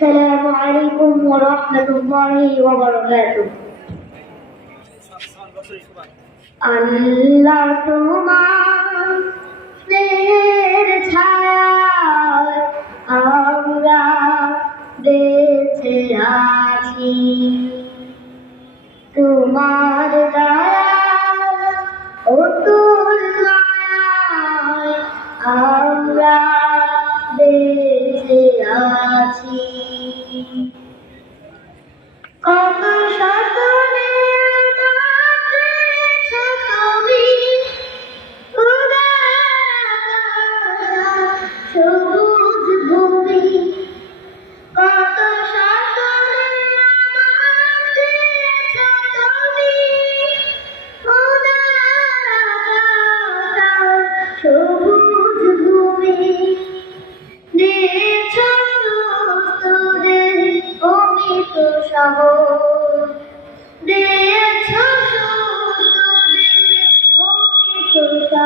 السلام عليكم ورحمة الله وبركاته আল্লাহ তোমার ছায় আমরা বেঁচে আছি। তোমার দয়া ও আমরা বেঁচে আছি।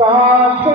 Father.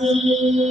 العظيم